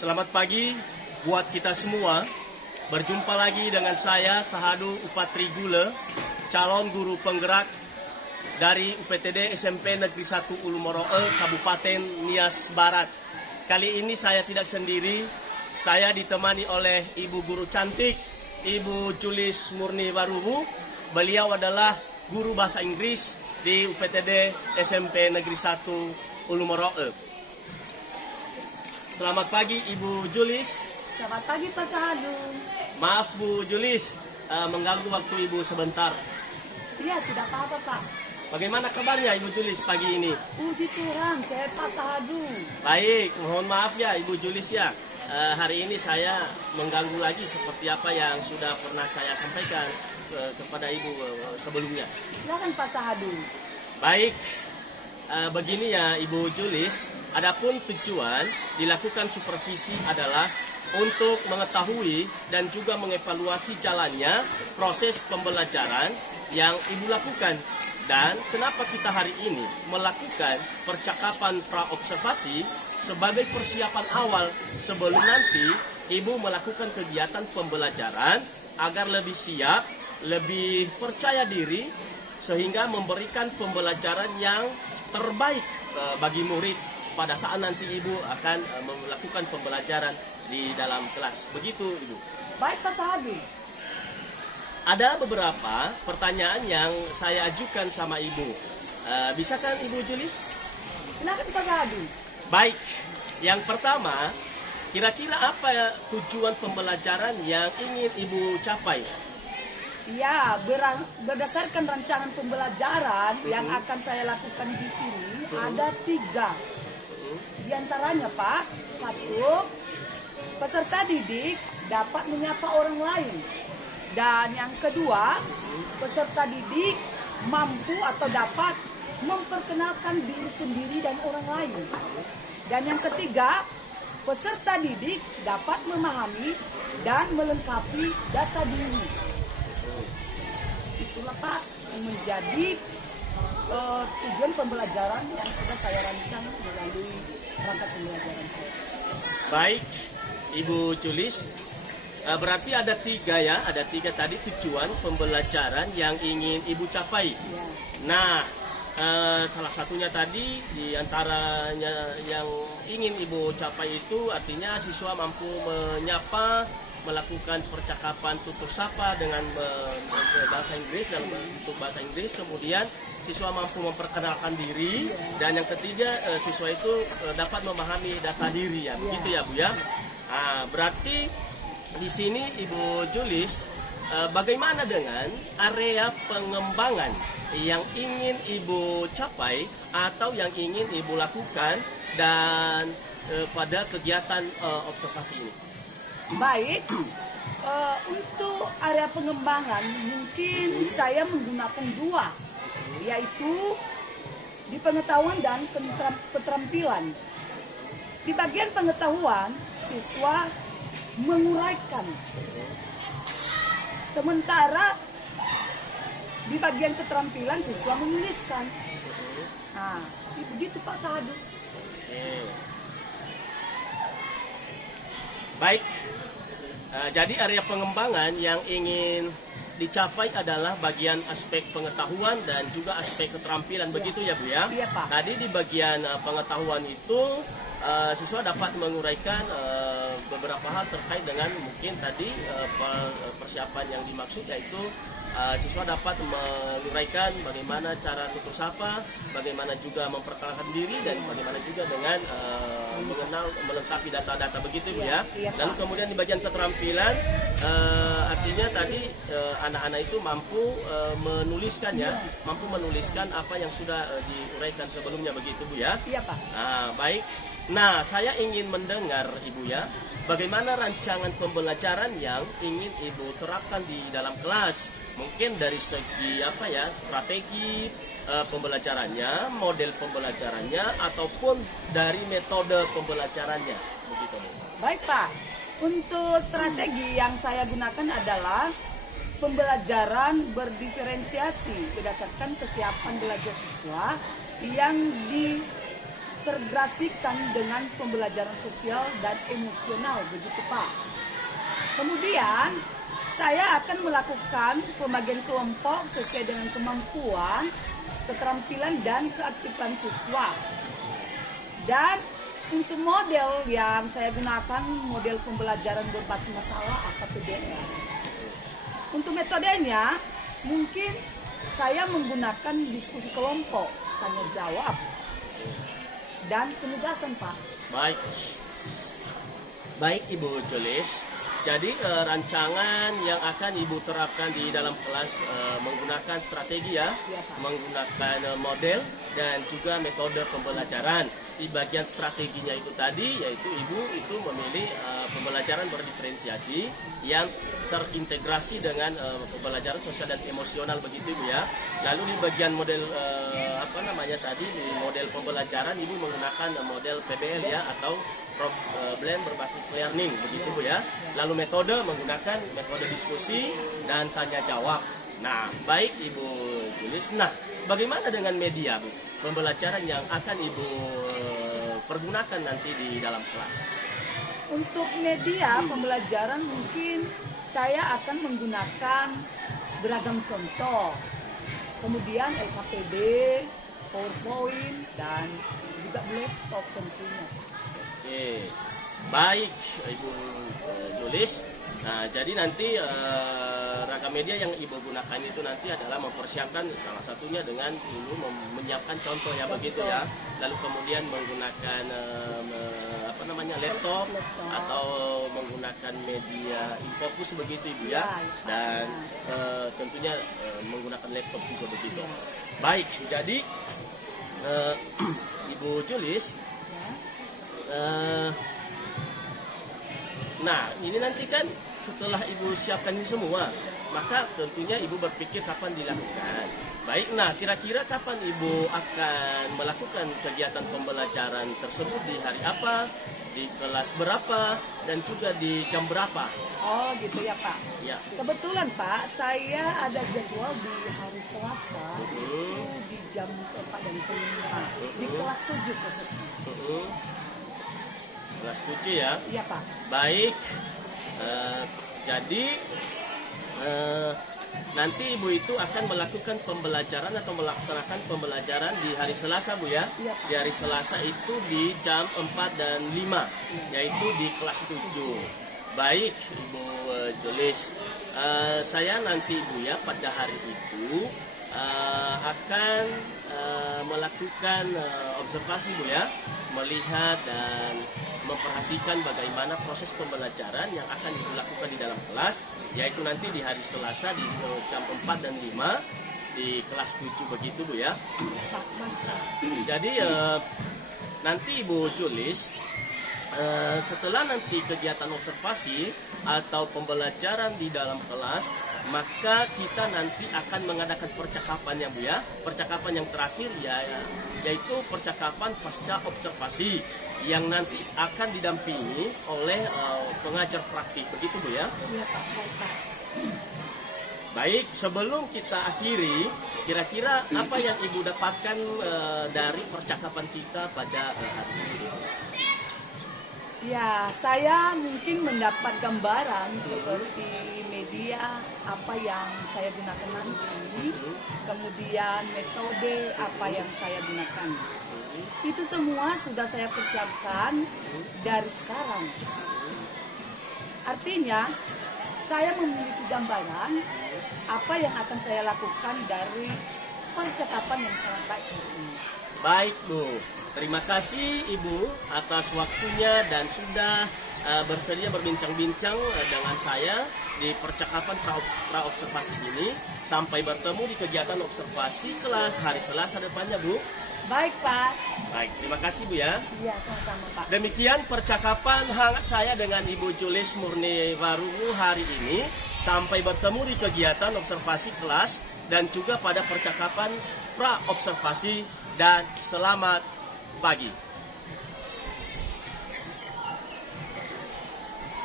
Selamat pagi buat kita semua. Berjumpa lagi dengan saya Sahadu Upatri Gule, calon guru penggerak dari UPTD SMP Negeri 1 Ulu Moroe, Kabupaten Nias Barat. Kali ini saya tidak sendiri, saya ditemani oleh Ibu Guru Cantik, Ibu Julis Murni Warubu. Beliau adalah guru bahasa Inggris di UPTD SMP Negeri 1 Ulu Moroe. Selamat pagi Ibu Julis. Selamat pagi Pak Sahadu. Maaf Bu Julis, mengganggu waktu Ibu sebentar. Iya, tidak apa-apa Pak. Bagaimana kabarnya Ibu Julis pagi ini? Puji Tuhan, saya Pak Sahadu. Baik, mohon maaf ya Ibu Julis ya. Hari ini saya mengganggu lagi seperti apa yang sudah pernah saya sampaikan kepada Ibu sebelumnya. Silakan Pak Sahadu. Baik, begini ya Ibu Julis. Adapun tujuan dilakukan supervisi adalah untuk mengetahui dan juga mengevaluasi jalannya proses pembelajaran yang Ibu lakukan. Dan kenapa kita hari ini melakukan percakapan praobservasi sebagai persiapan awal sebelum nanti Ibu melakukan kegiatan pembelajaran agar lebih siap, lebih percaya diri, sehingga memberikan pembelajaran yang terbaik bagi murid pada saat nanti Ibu akan melakukan pembelajaran di dalam kelas. Begitu Ibu. Baik Pak Sahadu. Ada beberapa pertanyaan yang saya ajukan sama Ibu. Bisa kan Ibu Julis? Silakan Pak Sahadu. Baik, yang pertama, kira-kira apa tujuan pembelajaran yang ingin Ibu capai? Ya, berdasarkan rancangan pembelajaran yang akan saya lakukan di sini ada 3. Di antaranya Pak, 1, peserta didik dapat menyapa orang lain. Dan yang kedua, peserta didik mampu atau dapat memperkenalkan diri sendiri dan orang lain. Dan yang ketiga, peserta didik dapat memahami dan melengkapi data diri. Itulah Pak yang menjadi tujuan pembelajaran yang sudah saya rancang melalui perangkat pembelajaran saya. Baik, Ibu Julis. Berarti ada 3 ya, ada 3 tadi tujuan pembelajaran yang ingin Ibu capai. Ya. Nah, salah satunya tadi di antaranya yang ingin Ibu capai itu artinya siswa mampu menyapa, melakukan percakapan tutur sapa dengan bahasa Inggris dalam bentuk bahasa Inggris, kemudian siswa mampu memperkenalkan diri, dan yang ketiga siswa itu dapat memahami data diri ya, begitu ya Bu ya. Nah, berarti di sini Ibu Julis, bagaimana dengan area pengembangan yang ingin Ibu capai atau yang ingin Ibu lakukan dan pada kegiatan observasi ini? Baik, untuk area pengembangan mungkin saya menggunakan 2, yaitu di pengetahuan dan keterampilan. Di bagian pengetahuan, siswa menguraikan, sementara di bagian keterampilan siswa menuliskan. Nah, begitu Pak Sahadu. Baik, jadi area pengembangan yang ingin dicapai adalah bagian aspek pengetahuan dan juga aspek keterampilan, begitu ya Bu ya? Iya Pak. Tadi di bagian pengetahuan itu siswa dapat menguraikan beberapa hal terkait dengan mungkin tadi persiapan yang dimaksud, yaitu siswa dapat menguraikan bagaimana cara tutur sapa, bagaimana juga memperkenalkan diri, dan bagaimana juga dengan mengenal, melengkapi data-data, begitu Bu ya. Iya, Lalu kemudian di bagian keterampilan artinya tadi anak-anak itu mampu menuliskan ya, mampu menuliskan apa yang sudah diuraikan sebelumnya, begitu Bu ya. Iya Pak. Nah, baik. Nah, saya ingin mendengar Ibu ya, bagaimana rancangan pembelajaran yang ingin Ibu terapkan di dalam kelas. Mungkin dari segi apa ya, strategi pembelajarannya, model pembelajarannya, ataupun dari metode pembelajarannya. Begitu. Baik Pak, untuk strategi yang saya gunakan adalah pembelajaran berdiferensiasi berdasarkan kesiapan belajar siswa yang terintegrasikan dengan pembelajaran sosial dan emosional, begitu Pak. Kemudian saya akan melakukan pembagian kelompok sesuai dengan kemampuan, keterampilan, dan keaktifan siswa. Dan untuk model yang saya gunakan, model pembelajaran berbasis masalah atau PBL. Untuk metodenya, mungkin saya menggunakan diskusi kelompok, tanya jawab, dan penugasan Pak. Baik Ibu Julis. Jadi rancangan yang akan Ibu terapkan di dalam kelas menggunakan strategi ya, menggunakan model dan juga metode pembelajaran. Di bagian strateginya itu tadi, yaitu Ibu itu memilih pembelajaran berdiferensiasi yang terintegrasi dengan pembelajaran sosial dan emosional, begitu Ibu ya. Lalu di bagian model di model pembelajaran Ibu menggunakan model PBL ya, atau problem berbasis learning, begitu Bu ya. Lalu metode menggunakan metode diskusi dan tanya jawab. Nah, baik Ibu Julis. Nah, bagaimana dengan media Bu? Pembelajaran yang akan Ibu pergunakan nanti di dalam kelas. Untuk media pembelajaran mungkin saya akan menggunakan beragam contoh. Kemudian LKPD, PowerPoint, dan juga laptop tentunya. Oke, baik Ibu Julis. Nah, jadi nanti ragam media yang Ibu gunakan itu nanti adalah mempersiapkan salah satunya dengan Ibu menyiapkan contoh ya, begitu ya. Lalu kemudian menggunakan laptop atau menggunakan media infocus, begitu Ibu ya. Dan tentunya menggunakan laptop juga, begitu. Baik, jadi Ibu Julis. Nah, ini nanti kan setelah Ibu siapkan ini semua, maka tentunya Ibu berpikir kapan dilakukan. Baik, nah kira-kira kapan Ibu akan melakukan kegiatan pembelajaran tersebut, di hari apa, di kelas berapa, dan juga di jam berapa? Oh gitu ya Pak. Ya. Kebetulan Pak, saya ada jadwal di hari Selasa itu di jam 4 dan 5 di kelas 7 prosesnya. Kelas 7 ya? Iya Pak. Baik, jadi nanti Ibu itu akan melakukan pembelajaran atau melaksanakan pembelajaran di hari Selasa Bu ya? Iya Pak. Di hari Selasa itu di jam 4 dan 5, yaitu di kelas 7. Baik Ibu Julis, saya nanti Bu ya pada hari itu akan melakukan observasi Bu ya, melihat dan memperhatikan bagaimana proses pembelajaran yang akan dilakukan di dalam kelas, yaitu nanti di hari Selasa di jam 4 dan 5 di kelas 7, begitu Bu ya. Jadi nanti Ibu Julis, setelah nanti kegiatan observasi atau pembelajaran di dalam kelas, maka kita nanti akan mengadakan percakapan ya Bu ya. Percakapan yang terakhir ya, yaitu percakapan pasca observasi yang nanti akan didampingi oleh pengajar praktik, begitu Bu ya. Iya Pak. Baik, sebelum kita akhiri, kira-kira apa yang Ibu dapatkan dari percakapan kita pada hari ini? Ya, saya mungkin mendapat gambaran seperti media apa yang saya gunakan nanti, kemudian metode apa yang saya gunakan. Itu semua sudah saya persiapkan dari sekarang. Artinya, saya memiliki gambaran apa yang akan saya lakukan dari percakapan yang sangat baik ini. Baik Bu, terima kasih Ibu atas waktunya dan sudah bersedia berbincang-bincang dengan saya di percakapan pra-observasi ini. Sampai bertemu di kegiatan observasi kelas hari Selasa depannya Bu. Baik Pak. Baik, terima kasih Bu ya. Iya, sama-sama Pak. Demikian percakapan hangat saya dengan Ibu Julis Murni Warungu hari ini. Sampai bertemu di kegiatan observasi kelas dan juga pada percakapan pra-observasi, dan selamat pagi.